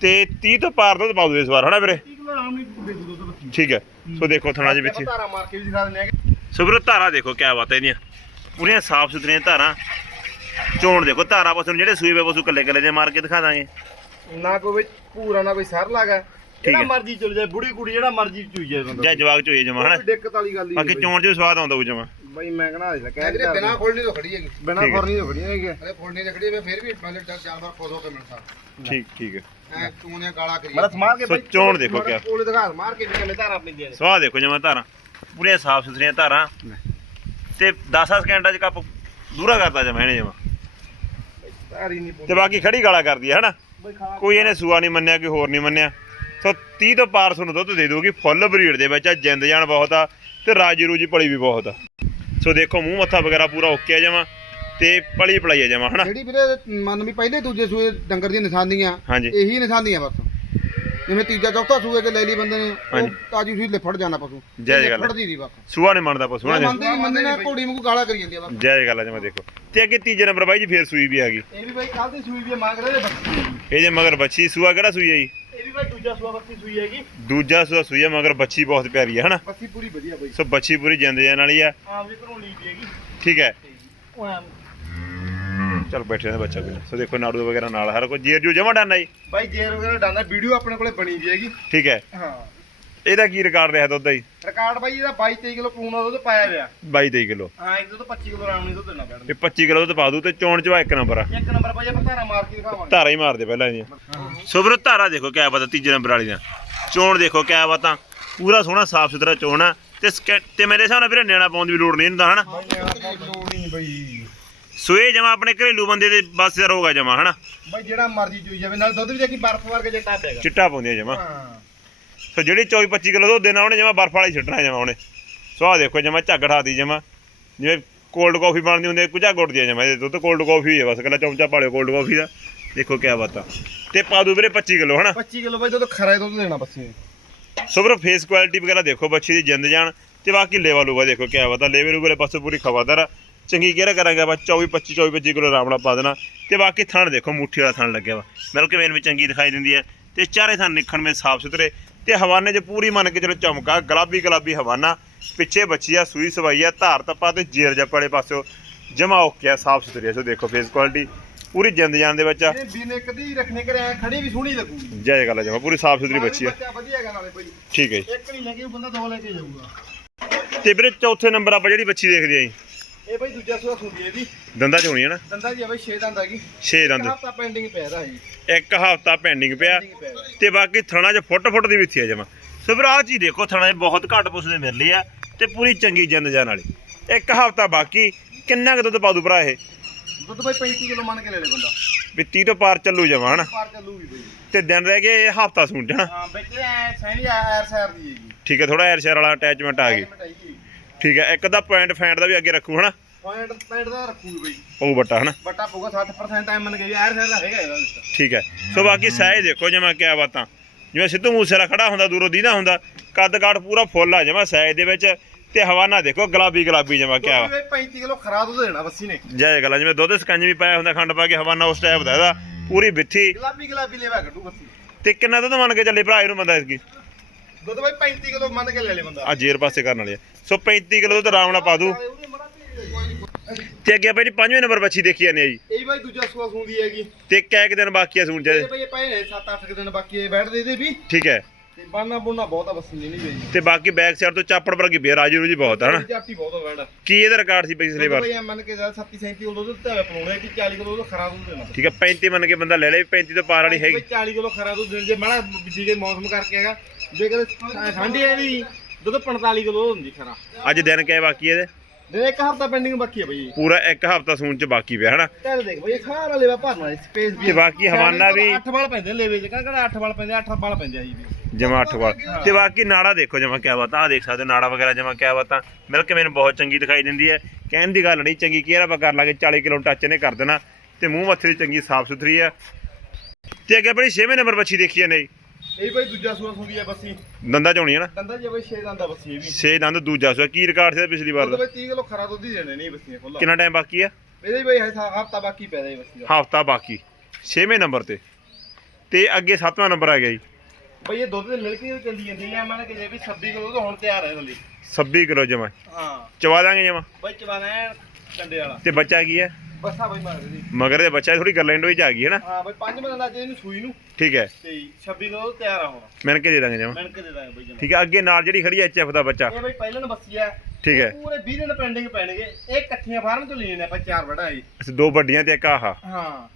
ਤੇ 30 ਤੋਂ ਪਾਰ ਦੁੱਧ ਪਾਉ ਇਸ ਵਾਰ ਹਨਾ ਵੀਰੇ? 30 ਕਿਲੋ ਆਰਾਮ ਹੀ ਦੇ ਦੂ ਦੁੱਧ ਬੱਸੀ ਠੀਕ ਹੈ। ਸੋ ਦੇਖੋ ਥਣਾ ਦੇ ਵਿੱਚ। ਧਾਰਾ ਮਾਰ ਕੇ ਵੀ ਦਿਖਾ ਦਿੰਦੇ ਆ ਸੋ ਵੀਰੋ ਧਾਰਾਂ ਦੇਖੋ ਕਿਆ ਬਾਤ ਹੈ ਇਹਦੀਆਂ। ਪੂਰੀਆਂ ਸਾਫ਼ ਸੁਥਰੀਆਂ ਧਾਰਾਂ। ਚੋਣ ਦੇਖੋ ਧਾਰਾ ਪਸ਼ੂ ਜਿਹੜੇ ਵੇ ਪਸ਼ੂ ਕੱਲੇ ਕੱਲੇ ਦੇ ਮਾਰ ਕੇ ਦਿਖਾ ਦਾਂਗੇ। ਨਾ ਕੋਈ ਪੂਰਾ ਨਾ ਕੋਈ ਸਰ ਲਾਗਾ। ਜਿਹੜਾ। ਮਰਜ਼ੀ ਚਲ ਜਾਏ ਬੁੜੀ ਕੁੜੀ ਜਿਹੜਾ ਮਰਜ਼ੀ ਚੂਈ ਜਾਏ ਬੰਦਾ। ਜਾਂ ਜਵਾਕ ਚੋਏ ਜਮਾ ਹਨਾ? ਕੋਈ ਦਿੱਕਤ ਵਾਲੀ ਗੱਲ ਹੀ ਬਾਕੀ ਚੋਣ ਚ ਵੀ ਸਵਾਦ ਆਉਂਦਾ ਉਹ ਜਮਾ। ਬਈ। ਮੈਂ ਕਹਣਾ ਦੇ ਕਹਿ ਇਹਦੇ ਬਿਨਾ ਖੋਲਣੀ ਤੋਂ ਖੜੀ ਹੈਗੀ। ਬਿਨਾ ਠੀਕ ਹੈ। ਫੋਰਨੀ ਤੋਂ ਖੜੀਆਂ ਹੈਗੀਆਂ। ਅਰੇ ਖੋਲਣੀ ਤੇ ਖੜੀ ਹੈ ਫਿਰ ਵੀ ਪਹਿਲੇ ਡਰ ਜਾਨਵਰ ਖੋਦੋ ਕੇ ਮਿਲਦਾ। ਠੀਕ ਠੀਕ ਹੈ। ਐ ਚੂਨੇ ਗਾਲਾਂ ਕਰੀ ਮਤਲਬ ਮਾਰ ਕੇ ਸੋ ਬਈ ਚੋਣ ਦੇਖੋ ਕਿਆ। ਕੋਲੇ ਦਿਖਾ ਮਾਰ ਕੇ ਵੀ ਕਿਵੇਂ ਧਾਰਾ ਪੈਂਦੀਆਂ ਨੇ। ਸਵਾਦ ਦੇਖੋ ਜਮਾ ਧਾਰਾਂ। ਪੂਰੀਆਂ ਸਾਫ਼ ਸੁਥਰੀਆਂ ਧਾਰਾਂ। ਤੇ 10 ਸਕਿੰਟਾਂ ਚ ਕੱਪ ਦੂਰਾ ਕਰਦਾ ਜਮਾ ਇਹਨੇ ਜਮਾ। ਧਾਰੀ ਨਹੀਂ ਤੇ ਬਾਕੀ ਖੜੀ ਗਾਲਾ ਕਰਦੀ ਹੈ ਹਨਾ? ਬਈ ਖਾ ਕੋਈ ਇਹਨੇ ਸੂਆ ਨਹੀਂ ਮੰਨਿਆ ਕੋਈ ਹੋਰ ਨਹੀਂ ਮੰਨਿਆ। ਸੋ 30 ਤੋਂ ਪਾਰ ਤੁਹਾਨੂੰ ਦੁੱਧ ਦੇ ਦੂਗੀ ਫੁੱਲ ਬਰੀਡ ਦੇ ਵਿੱਚ ਆ ਜਿੰਦ ਜਾਨ ਬਹੁਤ ਆ ਤੇ ਰਾਜੀ ਰੂਜੀ ਪਲੀ ਵੀ ਬਹੁਤ ਆ। ਸੋ ਦੇਖੋ ਮੂੰਹ ਮੱਥਾ ਵਗੈਰਾ ਪੂਰਾ ਓਕੇ ਆ ਜਮਾ ਤੇ ਪਲੀ ਪਲਾਈ ਆ ਜਮਾ ਹਨਾ? ਜਿਹੜੀ ਵੀਰੇ ਮੰਨ ਵੀ ਪਹਿਲੇ ਦੂਜੇ ਸੂਏ ਡੰਗਰ ਦੀਆਂ ਨਿਸ਼ਾਨੀਆਂ ਇਹੀ ਨਿਸ਼ਾਨੀਆਂ ਬਸ। ਜਿਵੇਂ ਤੀਜਾ ਚੌਥਾ ਸੂਏ ਤੇ ਲੈ ਲਈ ਬੰਦੇ ਨੇ। ਉਹ ਤਾਜੀ ਸੂਈ ਲਿਫੜ ਜਾਣਾ ਪਸ਼ੂ। ਜੈ ਜੈ ਗੱਲ। ਲਿਫੜਦੀ ਨਹੀਂ ਬਸ। ਸੂਆ ਨਹੀਂ ਮੰਨਦਾ ਪਸ਼ੂ ਜਮਾਂ। ਮੰਨਦੇ ਨਹੀਂ ਮੰਨਦੇ ਨਾ ਘੋੜੀ ਵਾਂਗੂ ਗਾਲਾਂ ਕਰੀ ਜਾਂਦੀ ਆ ਬਸ। ਜੈ ਜੈ ਗੱਲ ਆ ਜਮਾ ਦੇਖੋ। ਤੇ ਅੱਗੇ ਤੀਜੇ ਨੰਬਰ ਬਾਈ ਜੀ ਫੇਰ ਸੂਈ ਵੀ ਆ ਗਈ। ਇਹ ਵੀ ਬਈ ਕੱਲ ਦੀ ਸੂਈ ਵੀ ਮੰਗ ਰਹੇ ਨੇ ਬੱਚੀ? ਇਹ ਜੇ ਮਗਰ ਬੱਚੀ ਸੂਆ ਕਿਹੜਾ ਸੂਈ ਹੈ ਜੀ? ਵੀ ਦੂਜਾ ਸੂਆ ਸੂਈ ਹੈਗੀ। ਦੂਜਾ ਸੂਆ ਸੂਈ ਆ ਮਗਰ ਬੱਚੀ ਬਹੁਤ ਪਿਆਰੀ ਹੈ ਹਨਾ? ਬੱਚੀ ਪੂਰੀ ਵਧੀਆ ਬਈ। ਸੋ ਬੱਚੀ ਪੂਰੀ ਜਿੰਦ ਜਾਨ ਵਾਲੀ ਆ। ਆਮ ਜੀ ਘਰੋਂ ਲਈ ਦੀ ਹੈਗੀ। ਠੀਕ ਹੈ। ਉਹ ਐਂ ਚਲ ਬੈਠੇ ਨੇ ਬੱਚਾ ਕੋਈ ਸੋ ਦੇਖੋ ਨਾੜੂ ਵਗੈਰਾ ਨਾਲ ਹਰ ਕੋਈ ਜੀਰ ਜੂ ਜਮਾ ਡਾਨਾ ਜੀ? ਬਾਈ ਜੇਰ ਵਗੈਰਾ ਡਾਂਦਾ ਵੀਡੀਓ ਆਪਣੇ ਕੋਲੇ ਬਣੀ ਵੀ ਹੈਗੀ। ਠੀਕ ਹੈ। ਹਾਂ। ਇਹਦਾ ਕੀ ਰਿਕਾਰਡ ਰਿਹਾ ਦੁੱਧ ਦਾ ਜੀ? ਰਿਕਾਰਡ ਬਾਈ ਇਹਦਾ 22 23 ਕਿਲੋ ਪੂਣਾ ਦੁੱਧ ਪਾਇਆ ਹੋਇਆ 22 23 ਕਿਲੋ। ਹਾਂ ਇੱਕ ਦੁੱਧ 25 ਕਿਲੋ ਆਰਾਮ ਨਹੀਂ ਦੁੱਧ ਦੇਣਾ ਪੈਣਾ ਇਹ 25 ਕਿਲੋ ਦੁੱਧ ਪਾ ਦੂ ਤੇ ਚੋਣ ਚਵਾ ਇੱਕ ਨੰਬਰ ਆ। ਇੱਕ ਨੰਬਰ ਬਾਈ ਆਪਾਂ ਧਾਰਾ ਮਾਰ ਕੇ ਦਿਖਾਵਾਂਗੇ। ਧਾਰਾ ਹੀ ਮਾਰਦੇ ਪਹਿਲਾਂ ਇਹਦੀਆਂ। ਸੋ ਵੀਰੋ ਧਾਰਾ ਦੇਖੋ ਕਿਆ ਪਤਾ ਤੀਜੇ ਨੰਬਰ ਵਾਲੀ ਦਾ ਚੋਣ ਦੇਖੋ ਕਿਆ ਪਤਾ ਪੂਰਾ ਸੋਹਣਾ ਸਾਫ਼ ਸੁਥਰਾ ਚੋਣ ਆ। ਤੇ ਤੇ ਮੇਰੇ ਹਿਸਾਬ ਨਾਲ ਵੀਰੇ ਨਿਆਣਾ ਪਾਉਣ ਦੀ ਵੀ ਲੋੜ ਨਹੀਂ ਹੁੰਦਾ ਹਨਾ? ਨਹੀਂ ਬਈ ਸੋ ਇਹ ਜਮਾ ਆਪਣੇ ਘਰੇਲੂ ਬੰਦੇ ਦੇ ਬਸ ਰੋਗ ਜਮਾ ਹਨਾ? ਬਾਈ ਜਿਹੜਾ ਮਰਜ਼ੀ ਚੂਈ ਜਾਵੇ ਨਾਲ ਦੁੱਧ ਵੀ ਦੇਖੀ ਬਰਫ਼ ਵਰਗਾ ਜੱਟਾ ਪੈਗਾ ਚਿੱਟਾ ਪਾਉਂਦੀਆਂ ਜਮਾ। ਹਾਂ। ਸੋ ਜਿਹੜੀ 24 25 ਕਿਲੋ ਦੁੱਧ ਦੇਣਾ ਉਹਨੇ ਜਮਾ ਬਰਫ ਵਾਲੀ ਛੱਡਣਾ ਜਮਾ ਉਹਨੇ। ਸੋ ਆਹ ਦੇਖੋ ਜਮਾ ਝੱਗ ਠਾਦੀ ਜਮਾ। ਜਿਵੇਂ ਕੋਲਡ ਕਾਫੀ ਬਣਦੀ ਹੁੰਦੀ ਹੈ ਕੁਝਾ ਗੁੱਟਦੀ ਹੈ ਜਮਾ ਇਹ ਦੁੱਧ ਕੋਲਡ ਕਾਫੀ ਹੈ ਬਸ ਕੱਲਾ ਚਮਚਾ ਪਾਲਿਓ ਕੋਲਡ ਕਾਫੀ ਦਾ। ਦੇਖੋ ਕਿਆ ਬਾਤਾਂ। ਤੇ ਪਾ ਦੂ ਵੀਰੇ 25 ਕਿਲੋ ਹਨਾ? 25 ਕਿਲੋ ਬਾਈ ਦੁੱਧ ਖਰਾ ਦੁੱਧ ਦੇਣਾ ਬੱਚੇ ਸੋ ਵੀਰੋ ਫੇਸ ਕੁਆਲਿਟੀ ਵਗੈਰਾ ਦੇਖੋ ਬੱਚੀ ਦੀ ਜਿੰਦ ਜਾਨ। ਤੇ ਬਾਕੀ ਲੇਵਾ ਲੂਗਾ ਦੇਖੋ ਕਿਆ ਬਾਤਾਂ ਲੇਵੇ ਲੂਗੇ ਪਾਸੇ ਪੂਰੀ ਖਵਾਦਾਰ ਆ। ਚੰਗੀ ਕੇਅਰ ਕਰਾਂਗੇ ਬਸ 24 25 24 25 ਕਿਲੋ ਨਾਲ ਪਾ ਦੇਣਾ। ਤੇ ਬਾਕੀ ਥਣ ਦੇਖੋ ਮੁੱਠੀ ਵਾਲਾ ਥਣ ਲੱਗਿਆ ਵਾ। ਮਿਲਕ ਵੇਨ ਵੀ ਚੰਗੀ ਦਿਖਾਈ ਦਿੰਦੀ ਹੈ। ਤੇ ਚਾਰੇ ਥਣ ਨਿਖਣ ਮੇ ਸਾਫ਼ ਸੁਥਰੇ ਤੇ ਹਵਾਨੇ 'ਚ ਪੂਰੀ ਮੰਨ ਕੇ ਚਲੋ ਚਮਕਾ ਗੁਲਾਬੀ ਗੁਲਾਬੀ ਹਵਾਨਾ ਪਿੱਛੇ ਬੱਚੀ ਆ ਸੂਈ ਸਵਾਈ ਆ ਧਾਰ ਤੱਪਾ ਤੇ ਜੇਰ ਜੱਪ ਵਾਲੇ ਪਾਸਿਓ ਜਮਾ ਓਕੇ ਆ ਸਾਫ਼ ਸੁਥਰੀ ਆ। ਸੋ ਦੇਖੋ ਫੇਸ ਕੁਆਲਿਟੀ ਪੂਰੀ ਜਿੰਦ ਜਾਨ ਦੇ ਵਿੱਚ ਆ। ਇਹ ਬਿਨ ਇੱਕ ਦੀ ਰੱਖਣੇ ਕਰੇ ਐਂ ਖੜੀ ਵੀ ਸੋਹਣੀ ਲੱਗੂਗੀ। ਜੈ ਗੱਲ ਆ ਜਮਾ ਪੂਰੀ ਸਾਫ਼ ਸੁਥਰੀ ਬੱਚੀ ਆ। ਬੱਚਾ ਵਧੀਆ ਹੈਗਾ ਨਾਲੇ ਬਾਈ। ਠੀਕ ਹੈ ਜੀ। ਇੱਕ ਨਹੀਂ ਲੱਗੇ ਬੰਦਾ ਦੋ ਲੈ ਕੇ ਜਾਊਗਾ। ਤੇ ਵੀਰੇ ਚੌਥੇ ਨੰਬਰ ਆਪਾਂ ਜਿਹੜੀ ਬੱਚੀ ਦੇਖਦੇ ਆ ਜੀ। ਇਹ ਬਾਈ ਦੂਜਾ ਸੂਆ ਸੁਣਦੀ ਹੈ ਇਹਦੀ। ਦੰਦਾਂ ਚ ਹੋਣੀ ਹੈ ਨਾ? ਦੰਦਾ ਜੀ ਆ ਬਾਈ 6 ਦੰਦ ਹੈਗੀ 6 ਦੰਦ। ਹਫਤਾ ਪੈਂਡਿੰਗ ਪਿਆ ਦਾ ਜੀ ਇੱਕ ਹਫਤਾ ਪੈਂਡਿੰਗ ਪਿਆ। ਇਹਦਾ। ਤੇ ਬਾਕੀ ਥਣਾ 'ਚ ਫੁੱਟ ਫੁੱਟ ਦੀ ਵਿੱਥੀ ਆ ਜਮਾ। ਸੋ ਵੀਰ ਆਹ ਚੀਜ਼ ਦੇਖੋ ਥਣਾ 'ਚ ਬਹੁਤ ਘੱਟ ਪੁੱਛਦੇ ਮਿਲ ਲਈ ਆ ਤੇ ਪੂਰੀ ਚੰਗੀ ਜਿੰਦ ਜਾਨ ਵਾਲੀ। ਇੱਕ ਹਫਤਾ ਬਾਕੀ ਕਿੰਨਾ ਕੁ ਦੁੱਧ ਪਾ ਦੂ ਭਰਾ ਇਹ? ਦੁੱਧ ਬਾਈ 35 ਕਿਲੋ ਮੰਨ ਕੇ ਲੈ ਲੈ ਬੰਦਾ। ਵੀ 30 ਤੋਂ ਪਾਰ ਚੱਲੂ ਜਮਾ ਹਨਾ? ਪਾਰ ਚੱਲੂਗੀ ਬਾਈ। ਤੇ ਦਿਨ ਰਹਿ ਗਏ ਹਫਤਾ ਸੂਣ ਜਾਣਾ ਹਾਂ ਵਿੱਚ ਐ ਸੈਣੀ ਐਰ ਸੈਰ ਦੀ ਹੈਗੀ। ਠੀਕ ਹੈ ਥੋੜਾ ਐਰ ਸ਼ੇਰ ਵਾਲਾ ਅਟੈਚਮੈਂਟ ਆ ਗਈ। ਠੀਕ ਹੈ ਇੱਕ ਦਾ ਪੁਆਇੰਟ ਫੈਂਟ ਦਾ ਵੀ ਅੱਗੇ ਰੱਖੂ ਹਨਾ? ਪੁਆਇੰਟ ਪੁਆਇੰਟ ਦਾ ਰੱਖੂਗੀ ਬਾਈ। ਉਹ ਬੱਟਾ ਹਨਾ? ਬੱਟਾ ਪਊਗਾ 60% ਐ ਮੰਨ ਕੇ ਵੀ ਐਰ ਸੈਰ ਦਾ ਹੈਗਾ ਇਹਦਾ ਵਿੱਚ। ਠੀਕ ਹੈ ਸੋ ਬਾਕੀ ਸਾਇਜ਼ ਦੇਖੋ ਜਮਾ ਕਿਆ ਬਾਤਾਂ। ਜਿਵੇਂ ਸਿੱਧੂ ਮੂਸੇਵਾਲਾ ਖੜਾ ਹੁੰਦਾ ਦੂਰੋਂ ਦੀਦਾ ਹੁੰਦਾ ਕੱਦ ਕਾਠ ਪੂਰਾ ਫੁੱਲ ਆ ਜਮਾ ਸਾਇਜ਼ ਦੇ ਵਿੱਚ ਤੇ ਹਵਾਨਾ ਦੇਖੋ ਗੁਲਾਬੀ ਗੁਲਾਬੀ ਜਮਾ ਕਿਆ ਵਾ। ਦੁੱਧ ਵੀ 35 ਕਿਲੋ ਖਰਾ ਦੁੱਧ ਦੇਣਾ ਬੱਸੀ ਨੇ। ਜੈ ਗੱਲਾਂ ਜਿਵੇਂ ਦੁੱਧ ਸਕੰਜ ਵੀ ਪਾਇਆ ਹੁੰਦਾ ਖੰਡ ਪਾ ਕੇ ਹਵਾਨਾ ਉਸ ਟਾਈਪ ਦਾ ਇਹਦਾ ਪੂਰੀ ਬਿੱਥੀ ਗੁਲਾਬੀ ਗੁਲਾਬੀ ਲੈਵਾ ਕੱਢੂ ਬੱਸੀ। ਤੇ ਕਿੰਨਾ ਦੁੱਧ ਮੰਨ ਕੇ ਚੱਲੇ ਭਰਾ ਇਹਨੂੰ ਬੰਦਾ ਇਸਕੀ ਦੁੱਧ ਬਾਈ 35 ਕਿਲੋ ਮੰਨ ਕੇ ਲੈ ਲੈ ਬੰਦਾ। ਆ ਜੇਰ ਪਾਸੇ ਕਰਨ ਵਾਲੇ ਆ। ਸੋ 35 ਕਿਲੋ ਦੁੱਧ ਆਰਾਮ ਨਾਲ ਪਾ ਦੂ। ਮੜਾ। ਤੇ ਅੱਗੇ ਆਪਾਂ ਜੀ ਪੰਜਵੇਂ ਨੰਬਰ ਬੱਚੀ ਦੇਖੀ ਜਾਂਦੇ ਆ ਜੀ। ਇਹ ਵੀ ਬਾਈ ਦੂਜਾ ਸੂਆ ਸੂੰਦੀ ਹੈਗੀ। ਤੇ ਕੈ ਕੁ ਦਿਨ ਬਾਕੀ ਆ ਸੂਣ ਇਹ ਚ ਬਾਈ ਇਹ ਪਏ ਨੇ 7-8 ਦਿਨ ਬਾਕੀ ਇਹ ਬੈਠਦੇ ਇਹਦੇ ਵੀ। ਠੀਕ ਹੈ। ਤੇ ਬਾਨਾ ਬੁਨਾ ਬਹੁਤ ਆ ਬੱਸੀ ਨਹੀਂ ਗਈ ਤੇ ਬਾਕੀ ਬੈਕ ਸਾਈਡ ਤੋਂ ਚਾਪੜ ਵਰਗੀ ਬੇਰ ਰਾਜੀ ਰੂਜੀ ਬਹੁਤ ਆ ਹਨਾ? ਜਾਤੀ ਬਹੁਤ ਆ ਬੈਠ। ਕੀ ਇਹਦਾ ਰਿਕਾਰਡ ਸੀ ਪਿਛਲੇ ਵਾਰ? ਬਾਈ ਐਂ ਮੰਨ ਕੇ ਜਾ 37 37 ਕਿਲੋ ਦੁੱਧ ਤੇ ਪਰੋਣੇ ਕਿ 40 ਕਿਲੋ ਦੁੱਧ ਖਰਾ ਦੁੱਧ ਦੇਣਾ ਠੀਕ ਹੈ 35 ਮੰਨ ਕੇ ਬੰਦਾ ਲੈ ਲੇ 35 ਤੋਂ ਪਾਰ ਵਾਲੀ ਹੈਗੀ ਬਾਈ 40 ਕਿਲੋ ਖਰਾ ਦੁੱਧ ਦੇਣ ਜੇ ਮਾੜਾ ਮੌਸਮ ਕਰਕੇ ਹੈਗਾ। ਜੇ ਕਦੇ ਠੰਡੀ ਹੈ ਵੀ ਦੁੱਧ 45 ਕਿਲੋ ਹੁੰਦੀ ਖਰਾ। ਅੱਜ ਦਿਨ ਕਿਆ ਬਾਕੀ ਇਹਦੇ? ਦੇ ਇੱਕ ਹਫਤਾ ਪੈਂਡਿੰਗ ਬਾਕੀ ਹੈ ਬਾਈ। ਪੂਰਾ ਇੱਕ ਹਫਤਾ ਸੂਣ ਚ ਬਾਕੀ ਪਿਆ ਹਨਾ? ਚੱਲ ਦੇਖ ਬਾਈ ਸਾਰਾ ਲੇਵਾ ਭਰਨਾ ਸਪੇਸ ਵੀ ਤੇ ਬਾਕੀ ਹਵਾਨਾ ਵੀ 8 ਵਾਲ ਪੈਂਦੇ ਲੇਵੇ ਚ ਕਹਿੰਦਾ 8 ਵਾਲ ਪੈਂਦੇ 8 ਵਾਲ ਪੈਂਦੇ ਆ ਜੀ। ਵੀ ਜਮਾ ਅੱਠ ਵਾਲ। ਤੇ ਬਾਕੀ ਨਾੜਾ ਦੇਖੋ ਜਮਾ ਕਿਆ ਬਾਤਾਂ ਆ ਦੇਖ ਸਕਦੇ ਹੋ ਨਾੜਾ ਵਗੈਰਾ ਜਮਾ ਕਿਆ ਬਾਤਾਂ। ਮਿਲਕ ਮੈਨੂੰ ਬਹੁਤ ਚੰਗੀ ਦਿਖਾਈ ਦਿੰਦੀ ਹੈ। ਕਹਿਣ ਦੀ ਗੱਲ ਨਹੀਂ ਚੰਗੀ ਕੇਅਰ ਆਪਾਂ ਕਰ ਲਾਂਗੇ 40 ਕਿਲੋ ਟੱਚ ਨੇ ਕਰ ਦੇਣਾ। ਤੇ ਮੂੰਹ ਮੱਥੇ ਦੀ ਚੰਗੀ ਸਾਫ਼ ਸੁਥਰੀ ਹੈ। ਤੇ ਅੱਗੇ ਆਪਣੀ 6ਵੇਂ ਨੰਬਰ ਬੱਚੀ ਦੇਖੀ ਇਹ ਬਾਈ ਦੂਜਾ ਸੂਆ ਸੁੰਦੀ ਆ ਬੱਸੀ। ਦੰਦਾ ਚ ਹੋਣੀ ਹੈ ਨਾ? ਦੰਦਾ ਜੇ ਬਾਈ 6 ਦੰਦਾ ਬੱਸੀ ਇਹ ਵੀ। 6 ਦੰਦ ਦੂਜਾ ਸੋ ਕੀ ਰਿਕਾਰਡ ਸੀ ਪਿਛਲੀ ਵਾਰ ਦਾ? ਬਾਈ 30 ਕਿਲੋ ਖਰਾ ਦੁੱਧ ਹੀ ਦੇਣੇ ਨਹੀਂ ਬੱਸੀਆਂ ਖੁੱਲਾ ਕਿੰਨਾ ਟਾਈਮ ਬਾਕੀ ਆ? ਇਹਦੇ ਬਾਈ ਹਫਤਾ ਬਾਕੀ ਪੈਦਾ ਹੀ ਬੱਸੀ ਦਾ। ਹਫਤਾ ਬਾਕੀ। 6ਵੇਂ ਨੰਬਰ ਤੇ। ਤੇ ਅੱਗੇ 7ਵਾਂ ਨੰਬਰ ਆ ਗਿਆ ਜੀ। ਬਈ ਇਹ ਦੁੱਧ ਦੇ ਮਿਲਕ ਹੀ ਚੱਲਦੀ ਜਾਂਦੀ ਹੈ ਮੈਂ ਕਿ ਜੇ ਵੀ 26 ਕਿਲੋ ਦੁੱਧ ਹੁਣ ਤਿਆਰ ਹੈ ਥੱਲੇ 26 ਕਿਲੋ ਜਮਾ। ਹਾਂ। ਚਵਾ ਦਾਂਗੇ ਜਮਾ। ਬਈ ਚਵਾਣਾ ਕੰਡੇ ਵਾਲਾ। ਤੇ ਬੱਚਾ ਕੀ ਹੈ ਬੱਸਾ ਬਾਈ ਮਾਰ ਦੀ ਮਗਰ ਦੇ ਬੱਚਾ ਥੋੜੀ ਗਰਲੈਂਡ ਵਿੱਚ ਆ ਗਈ ਹੈ ਨਾ? ਹਾਂ ਬਾਈ 5 ਮਿੰਟ ਲੱਗੇ ਇਹਨੂੰ ਸੂਈ ਨੂੰ। ਠੀਕ ਹੈ। ਤੇ 26 ਕਿਲੋ ਤਿਆਰ ਆ ਹੁਣ ਮਿਣ ਕੇ ਦੇ ਦਾਂਗੇ ਜਮਾ। ਮਿੰਟ ਕੇ ਦੇ ਦਾਂਗੇ ਬਾਈ ਜਨਾ ਠੀਕ ਹੈ ਅੱਗੇ ਨਾਲ ਜਿਹੜੀ ਖੜੀ ਐਚਐਫ ਦਾ ਬੱਚਾ। ਇਹ ਬਾਈ ਪਹਿਲਾਂ ਨੂੰ ਬੱਸੀ ਆ ਠੀਕ ਹੈ। ਪੂਰੇ 20 ਦਿਨ ਪੈਂਡਿੰਗ ਪੈਣਗੇ। ਇਹ ਇਕੱਠੀਆਂ ਫਾਰਮ ਤੋਂ ਲੈਣੇ ਆਪਾਂ ਚਾਰ ਵੜਾ ਜੀ ਦੋ ਵੱਡੀਆਂ ਤੇ ਇੱਕ ਆਹ। ਹਾਂ।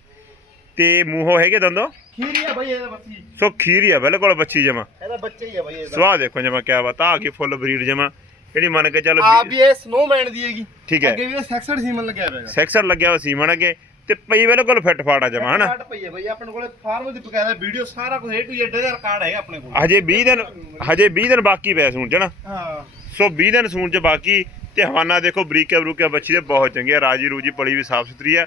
ਤੇ ਮੂੰਹੋਂ ਹੈਗੇ ਦੰਦੋਂ? ਖੀਰੀ ਆ ਬਾਈ ਇਹਦਾ ਬੱਸੀ ਸੋ ਖੀਰੀ ਆ ਬਿਲਕੁਲ ਬੱਚੀ ਜਮਾ। ਇਹਦਾ ਬੱਚਾ ਹੀ ਆ ਬਾਈ ਇਹਦਾ। ਸਵਾਹ ਦੇਖੋ ਜਮਾ ਕਿਆ ਬਾਤ ਆ ਕੀ ਫੁੱਲ ਬਰੀਡ ਜਮਾ। ਜਿਹੜੀ ਮੰਨ ਕੇ ਚੱਲ ਆ ਵੀ ਇਹ ਸਨੋਮੈਨ ਦੀ ਹੈਗੀ। ਠੀਕ ਹੈ। ਅੱਗੇ ਵੀ ਇਹ ਸੀਮਨ ਲੱਗਿਆ ਹੋਇਆ। ਹੈਗਾ ਸੈਕਸਰ ਲੱਗਿਆ ਹੋਇਆ ਸੀਮਨ ਅੱਗੇ। ਤੇ ਪਈ ਬਿਲਕੁਲ ਫਿੱਟ ਫਾਟ ਆ ਜਮਾ ਹਨਾ? ਕਾਰਡ ਪਈ ਹੈ ਬਾਈ ਆਪਣੇ ਕੋਲੇ ਫਾਰਮ ਦੀ ਬਕਾਇਦਾ ਵੀਡੀਓ ਸਾਰਾ ਕੁਝ A to Z ਦਾ ਰਿਕਾਰਡ ਹੈਗਾ ਆਪਣੇ ਕੋਲ। ਹਜੇ 20 ਦਿਨ ਹਜੇ 20 ਦਿਨ ਬਾਕੀ ਪਏ ਸੂਣ ਚ ਨਾ ਹਾਂ। ਸੋ 20 ਦਿਨ ਸੂਣ ਚ ਬਾਕੀ ਤੇ ਹਵਾਨਾ ਦੇਖੋ ਬਰੀਕਾ ਬਰੂਕਾ ਬੱਚੀ ਦੇ ਬਹੁਤ ਚੰਗੇ ਆ। ਰਾਜੀ ਰੂਜੀ ਪਲੀ ਵੀ ਸਾਫ਼ ਸੁਥਰੀ ਆ।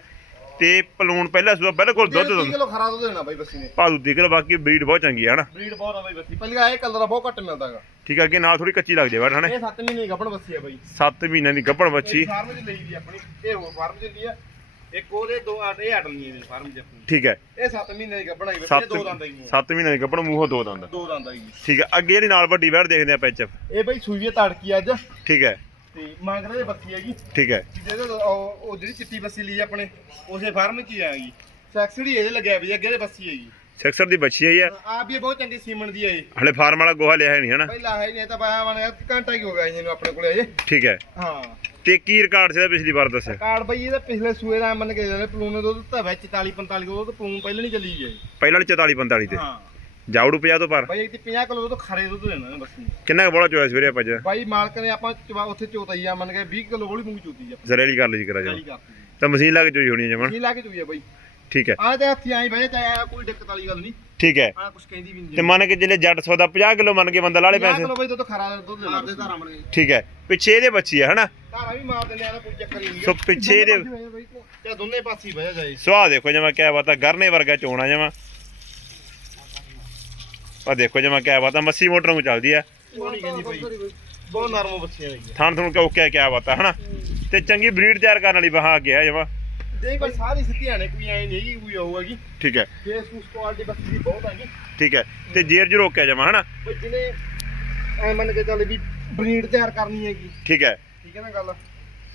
ਤੇ ਪਲੂਣ ਪਹਿਲਾ ਸੂਆ ਬਿਲਕੁਲ ਦੁੱਧ 30 ਦਿੰਦਾ ਕਿਲੋ ਖਰਾ ਦੁੱਧ ਦੇਣਾ ਬਾਈ ਬੱਸੀ ਨੇ। ਭਾਦੂ ਦਿਖਰ ਬਾਕੀ ਬਰੀਡ ਬਹੁਤ ਚੰਗੀ ਆ ਹਨਾ? ਬਰੀਡ ਬਹੁਤ ਆ ਬਾਈ ਬੱਸੀ। ਪਹਿਲਾਂ ਇਹ ਕਲਰ ਬਹੁਤ ਘੱਟ ਮਿਲਦਾ ਹੈਗਾ ਠੀਕ ਆ ਅੱਗੇ ਨਾਲ ਥੋੜੀ ਕੱਚੀ ਲੱਗਦੀ ਬਟ ਹਨਾ? ਇਹ 7 ਮਹੀਨੇ ਦੀ ਗੱਭਣ ਬੱਸੀ ਆ ਬਾਈ। 7 ਮਹੀਨਿਆਂ ਦੀ ਗੱਭਣ ਬੱਚੀ ਫਾਰਮ 'ਚ ਲਈ ਦੀ ਆਪਣੀ ਇਹ ਹੋਰ ਫਾਰਮ 'ਚ ਲਈ ਆ। ਇੱਕ ਉਹਦੇ ਦੋ ਆਟ ਇਹ ਆਟ ਲਈ ਇਹਦੇ ਫਾਰਮ 'ਚ ਆਪਣੀ। ਠੀਕ ਹੈ ਇਹ 7 ਮਹੀਨੇ ਦੀ ਗੱਭਣ ਆਈ ਬੱਸੀ 7 ਇਹ ਦੋ ਦੰਦ ਆਈ ਮੂੰਹ। 7 ਮਹੀਨਿਆਂ ਦੀ ਗੱਭਣ ਮੂੰਹੋਂ ਦੋ ਦੰਦ। ਦੋ ਦੰਦ ਆਈ ਠੀਕ ਹੈ ਅੱਗੇ ਜਿਹੜੀ ਨਾਲ ਵੱਡੀ ਵੈੜ ਦੇਖਦੇ ਆ ਪੈਚ ਇਹ ਬਾਈ ਸੂਈ ਹੈ ਤੜਕੀ ਅੱਜ। ਠੀਕ ਹੈ ਤੇ ਮੰਗਰੇ ਦੇ ਬੱਸੀ ਹੈਗੀ। ਠੀਕ ਹੈ। ਜਿਹਦੇ ਤੋਂ ਉਹ ਉਹ ਜਿਹੜੀ ਚਿੱਟੀ ਬੱਸੀ ਲਈ ਆਪਣੇ ਉਸੇ ਫਾਰਮ 'ਚ ਹੀ ਆਏਗੀ ਸੈਕਸੜੀ ਇਹਦੇ ਲੱਗਿਆ ਵੀ ਅੱਗੇ ਦੇ ਬੱਸੀ ਹੈਗੀ। ਸੈਕਸਰ ਦੀ ਬੱਚੀ ਆਈ ਆ। ਆ ਵੀ ਇਹ ਬਹੁਤ ਚੰਗੀ ਸੀਮਨ ਦੀ ਹੈ ਇਹ। ਹਲੇ ਫਾਰਮ ਵਾਲਾ ਗੋਹਾ ਲਿਆ ਹੈ ਨਹੀਂ ਹਨਾ? ਪਹਿਲਾਂ ਹੈ ਨਹੀਂ ਤਾਂ ਬਾਇਆ ਬਣ ਗਿਆ ਘੰਟਾ ਹੀ ਹੋ ਗਿਆ ਇਹਨੂੰ ਆਪਣੇ ਕੋਲੇ ਅਜੇ ਠੀਕ ਹੈ। ਹਾਂ। ਤੇ ਕੀ ਰਿਕਾਰਡ ਸੀ ਪਿਛਲੀ ਵਾਰ ਦੱਸਿਆ ਕਾਰਡ ਬਈ ਇਹਦਾ ਪਿਛਲੇ ਸੂਏ ਦਾ ਮੰਨ ਕੇ ਜਿਹੜੇ ਪਲੂਨ ਨੇ ਦੁੱਧ ਦਿੱਤਾ ਵਿੱਚ 44 45 ਕਿਲੋ ਦੁੱਧ ਪਲੂਨ ਪਹਿਲਾਂ ਨਹੀਂ ਚੱਲੀ ਗਈ ਪਹਿਲਾਂ ਵਾਲੀ 44 45 ਤੇ। ਹਾਂ। ਜਾਉੜੂ 50 ਤੋਂ ਪਰ ਬਾਈ ਇੱਕ 50 ਕਿਲੋ ਦੁੱਧ ਖਰੇ ਦੁੱਧ ਦੇਣਾ ਨੇ ਬਸ। ਕਿੰਨਾ ਕੁ ਬੋਲਾ ਚੋਇਆ ਸਵੇਰੇ ਆਪਾਂ ਚ ਬਾਈ ਮਾਲਕ ਨੇ ਆਪਾਂ ਚਵਾ ਉੱਥੇ ਚੋਤਾਈ ਆ ਮੰਨ ਕੇ 20 ਕਿਲੋ ਬੋਲੀ ਮੂੰਹ ਚੋਤੀ ਆ। ਜ਼ਰੇਲੀ ਕਰ ਲਈ ਕਰਾ ਜਾ ਜਾਲੀ ਕਰਤੀ ਤਾਂ ਮਸ਼ੀਨ ਲੱਗ ਚੋਈ ਹੋਣੀ ਹੈ ਜਮਨ ਕੀ ਲਾ ਕੇ ਚੋਈ ਆ ਬਾਈ। ਠੀਕ ਹੈ। ਆ ਤੇ ਹੱਥੀ ਆਈ ਬਹਿ ਚਾਇਆ ਕੋਈ ਦਿੱਕਤ ਵਾਲੀ ਗੱਲ ਨਹੀਂ। ਠੀਕ ਹੈ। ਆ ਕੁਛ ਕਹਿੰਦੀ ਵੀ ਨਹੀਂ। ਤੇ ਮੰਨ ਕੇ ਜਿਹੜੇ ਜੱਟ ਸੌਦਾ 50 ਕਿਲੋ ਮੰਨ ਕੇ ਬੰਦਾ ਲਾਲੇ 50 ਪੈਸੇ। ਕਿਲੋ ਬਾਈ ਦੁੱਧ ਖਰਾ ਦੁੱਧ ਦੇਣਾ ਆਪਦੇ ਘਰਾਂ ਬਣੇ ਠੀਕ ਹੈ। ਪਿੱਛੇ ਇਹਦੇ ਬੱਚੀ ਆ ਹਨਾ? ਘਰਾਂ ਵੀ ਮਾਰ ਦਿੰਦੇ ਆ ਕੋਈ ਚੱਕਰ ਨਹੀਂ ਸੋ ਪਿੱਛੇ ਇਹਦੇ ਤੇ ਦੋਨੇ ਪਾਸੇ ਹੀ ਬਹਿ ਜਾਏ। ਸੁਆਹ ਦੇਖੋ ਜਮਾ ਕਿਆ ਬਾਤ ਆ ਗਰਨੇ ਵਰਗਾ ਚੋਣਾ ਜਮਾ। ਆ ਦੇਖੋ ਜਮਾ ਕਿਆ ਬਾਤ ਆ ਮੱਸੀ ਮੋਟਰ ਨੂੰ ਚੱਲਦੀ ਆ। ਬਹੁਤ ਨਰਮ ਬੱਚੀਆਂ ਨੇ ਥਾਣ ਥਣ ਕੋ ਕਿਆ ਕਿਆ ਬਾਤ ਆ ਹਨਾ? ਤੇ ਚੰਗੀ ਬਰੀਡ ਤਿਆਰ ਕਰਨ ਵਾਲੀ ਬਾਹਾਂ ਅੱਗੇ ਆ ਜਮਾ। ਦੇਖ ਬਾਈ ਸਾਰੀ ਸਿੱਧੀਆਂ ਨੇ ਕੋਈ ਐ ਨਹੀਂ ਹੈਗੀ ਕੋਈ ਉਹ ਹੈਗੀ ਠੀਕ ਹੈ। ਫੇਸ ਫੂਸ ਕੁਆਲਿਟੀ ਬੱਚੀ ਦੀ ਬਹੁਤ ਹੈਗੀ ਠੀਕ ਹੈ। ਤੇ ਜੇਰ ਜੂ ਰੋਕਿਆ ਜਮਾ ਹਨਾ? ਬਈ ਜਿਹਨੇ ਐ ਮੰਨ ਕੇ ਚੱਲ ਵੀ ਬਰੀਡ ਤਿਆਰ ਕਰਨੀ ਹੈਗੀ। ਠੀਕ ਹੈ। ਠੀਕ ਹੈ ਨਾ ਗੱਲ?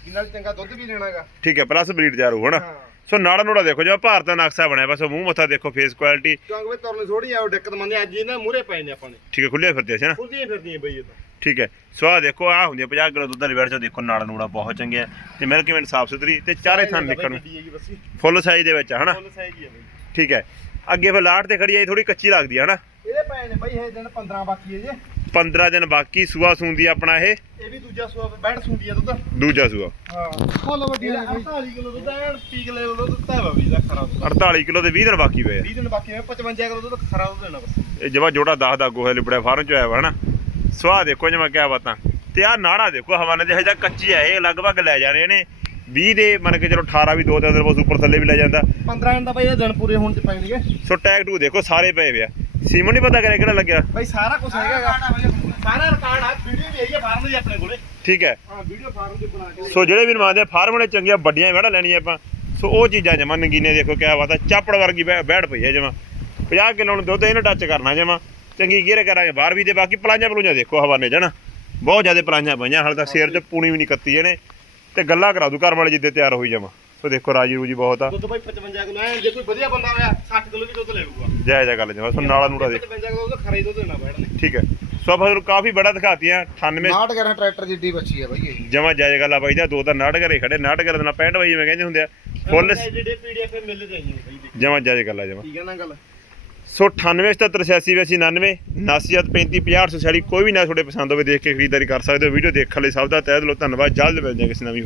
ਜਿੰਨਾ ਚੰਗਾ ਦੁੱਧ ਵੀ ਲੈਣਾਗਾ ਠੀਕ ਹੈ ਪਲੱਸ ਬਰੀਡ ਤਿਆਰ ਹੋ ਹਨਾ? ਹਾਂ। ਸੋ ਨਾੜਾ ਨੂੜਾ ਦੇਖੋ ਜਿਵੇਂ ਭਾਰਤ ਦਾ ਨਕਸ਼ਾ ਬਣਿਆ ਬਸ ਮੂੰਹ ਮੱਥਾ ਦੇਖੋ ਫੇਸ ਕੁਆਲਿਟੀ ਕਿਉਂਕਿ ਬਈ ਤੁਰਨੇ ਥੋੜੀ ਆ ਉਹ ਦਿੱਕਤ ਮੰਦੇ ਅੱਜ ਇਹਨਾਂ ਮੂਰੇ ਪਏ ਨੇ ਆਪਾਂ ਨੇ। ਠੀਕ ਹੈ ਖੁੱਲੇ ਫਿਰਦੇ ਸੀ ਨਾ? ਖੁੱਲਦੀਆਂ ਫਿਰਦੀਆਂ ਬਈ ਇਹ ਤਾਂ। ਠੀਕ ਹੈ ਸੋ ਦੇਖੋ ਆ ਹੁੰਦੀ 50 ਕਿਲੋ ਦੁੱਧ ਵਾਲੀ ਵੈੜ ਚੋਂ ਦੇਖੋ ਨਾੜਾ ਨੂੜਾ ਬਹੁਤ ਚੰਗੇ ਆ। ਤੇ ਮਿਲਕ ਕਿਵੇਂ ਸਾਫ਼ ਸੁਥਰੀ ਤੇ ਚਾਰੇ ਥਾਂ ਬੱਸੀ। ਫੁੱਲ ਸਾਈਜ਼ ਦੇ ਵਿੱਚ ਆ ਹਨਾ? ਫੁੱਲ ਸਾਈਜ਼ ਹੀ ਆ ਬਈ। ਠੀਕ ਹੈ ਅੱਗੇ ਫਿਰ ਲਾਟ ਤੇ ਖੜੀ ਆਈ ਥੋੜੀ ਕੱਚੀ ਲੱਗਦੀ ਆ ਹਨਾ? ਇਹਦੇ ਪਏ ਨੇ ਬਈ ਇਹ ਦਿਨ 15 ਬਾਕੀ ਹੈ ਜੇ। 15 ਦਿਨ ਬਾਕੀ ਸੂਆ ਸੂੰਦੀ ਆਪਣਾ ਇਹ। ਇਹ ਵੀ ਦੂਜਾ ਸੂਆ ਬੈਠ ਸੁੰਦੀ ਆ ਦੁੱਧ। ਦੂਜਾ ਸੂਆ। ਹਾਂ ਫੁੱਲ ਵੱਡੀ 48 ਕਿਲੋ ਦੁੱਧ ਐਨ ਪੀਕ ਲੈਵਲ ਦੁੱਧ ਦਿੱਤਾ ਵਾ ਵੀ ਦਾ ਖਰਾ ਦੁੱਧ। 48 ਕਿਲੋ ਦੇ 20 ਦਿਨ ਬਾਕੀ ਪਏ ਆ। 20 ਦਿਨ ਬਾਕੀ ਹੈ 55 ਕਿਲੋ ਦੁੱਧ ਖਰਾ ਦੁੱਧ ਦੇਣਾ ਬਸ। ਇਹ ਜਮਾ ਜੋੜਾ 10 ਦਾ ਗੋਹੇ ਲਿਬੜਿਆ ਫਾਰਮ ਚ ਆਇਆ ਵਾ ਹਨਾ। ਸਵਾਹ ਦੇਖੋ ਜਮਾ ਕਿਆ ਬਾਤਾਂ। ਤੇ ਆ ਨਾੜਾ ਦੇਖੋ ਹਵਾਨੇ ਦੇ ਹਜੇ ਕੱਚੀ ਆ ਇਹ ਲਗਭਗ ਲੈ ਜਾਣੇ ਨੇ। 20 ਦੇ ਮੰਨ ਕੇ ਚਲੋ 18 ਵੀ ਦੋ ਦਿਨ ਬਸ ਉੱਪਰ ਥੱਲੇ ਵੀ ਲੈ ਜਾਂਦਾ। 15 ਦਿਨ ਦਾ ਬਈ ਇਹ ਦਿਨ ਪੂਰੇ ਹੋਣ ਚ ਪੈਣਗੇ। ਸੋ ਟੈਗ ਟੂ ਦੇਖੋ ਸਾਰੇ ਪਏ ਪਿਆ ਸੀਮਨ ਨਹੀਂ ਪਤਾ ਕਰੇ ਕਿਹੜਾ ਲੱਗਿਆ? ਬਈ ਸਾਰਾ ਕੁਝ ਹੈਗਾ। ਸਾਰਾ ਰਿਕਾਰਡ ਆ ਵੀਡੀਓ ਵੀ ਹੈਗੀ ਆ ਫਾਰਮ ਦੀ ਆਪਣੇ ਕੋਲੇ। ਠੀਕ ਹੈ। ਹਾਂ ਵੀਡੀਓ ਫਾਰਮ ਦੀ ਬਣਾ ਕੇ ਸੋ ਜਿਹੜੇ ਵੀ ਮੰਨਦੇ ਫਾਰਮ ਵਾਲੇ ਚੰਗੀਆਂ ਵੱਡੀਆਂ ਵੜਾ ਲੈਣੀਆਂ ਆਪਾਂ। ਸੋ ਉਹ ਚੀਜ਼ਾਂ ਜਮਾ ਨਗੀਨੇ ਦੇਖੋ ਕਿਆ ਬਾਤ ਆ ਚਾਪੜ ਵਰਗੀ ਬੈਠ ਪਈ ਹੈ ਜਮਾ। 50 ਕਿਲੋ ਨੂੰ ਦੁੱਧ ਇਹਨੂੰ ਟੱਚ ਕਰਨਾ ਜਮਾ। ਚੰਗੀ ਗੇਰ ਕਰਾਂਗੇ ਬਾਹਰ ਵੀ ਤੇ ਬਾਕੀ ਪਲਾਂਝਾਂ ਪਲੂੰਝਾਂ ਦੇਖੋ ਹਵਾਨੇ ਜਣਾ। ਬਹੁਤ ਜ਼ਿਆਦਾ ਪਲਾਂਝਾਂ ਪਈਆਂ ਹਾਲੇ ਤਾਂ ਸਿਰ 'ਚ ਪੂਣੀ ਵੀ ਨਹੀਂ ਕੱਤੀ ਇਹਨੇ। ਤੇ ਗੱਲਾਂ ਕਰਾ ਦੂ ਘਰ ਵਾਲੇ ਜਿੱਦੇ ਤਿਆਰ ਹੋਈ ਜਮਾ। ਸੋ ਦੇਖੋ ਰਾਜੀ ਰੂਜੀ ਬਹੁਤ ਆ। ਦੁੱਧ ਬਈ 55 ਕਿਲੋ ਐ ਜੇ ਕੋਈ ਵਧੀਆ ਬੰਦਾ ਹੋਇਆ 60 ਕਿਲੋ ਵੀ ਦੁੱਧ ਲੈ ਲੂਗਾ ਜੈ ਜੈ ਗੱਲ ਜਮਾ ਸੋ ਨਾਲਾ ਨੂੜਾ ਦੇਖ 55 ਕਿਲੋ ਦੁੱਧ ਖਰੇ ਦੁੱਧ ਦੇਣਾ ਬੈਠ ਨੇ। ਠੀਕ ਹੈ। ਸੋ ਆਪਾਂ ਤੁਹਾਨੂੰ ਕਾਫੀ ਬੜਾ ਦਿਖਾਤੀਆਂ 98 ਨਾਟ ਕਰਾਂ ਟਰੈਕਟਰ ਜਿੱਡੀ ਬੱਚੀ ਹੈ ਬਾਈ ਇਹ। ਜਮਾ ਜਾਇਜ਼ ਗੱਲ ਆ ਬਾਈ ਦਾ ਦੋ ਤਾਂ ਨਾੜ ਘਰੇ ਖੜੇ ਨਾੜ ਘਰੇ ਦਾ 65 ਵਜੇ ਜਿਵੇਂ ਕਹਿੰਦੇ ਹੁੰਦੇ ਆ ਫੁੱਲ ਜਿਹੜੇ ਪੀਡੀਐਫ ਮਿਲ ਜਾਈਏ ਬਈ ਜਮਾ ਜਾਇਜ਼ ਗੱਲ ਆ ਜਮਾ। ਠੀਕ ਹੈ ਨਾ ਗੱਲ? ਸੋ 98 77 86 99 79 35 50 846 ਕੋਈ ਵੀ ਨਾ ਤੁਹਾਡੇ ਪਸੰਦ ਹੋਵੇ ਦੇਖ ਕੇ ਖਰੀਦਦਾਰੀ ਕਰ ਸਕਦੇ ਹੋ। ਵੀਡੀਓ ਦੇਖਣ ਲਈ ਸਭ ਦਾ ਤਹਿ ਦਿਲੋਂ ਧੰਨਵਾਦ। ਜਲਦ ਮਿਲ ਜਾਏ ਕਿਸੇ ਨਵੀਂ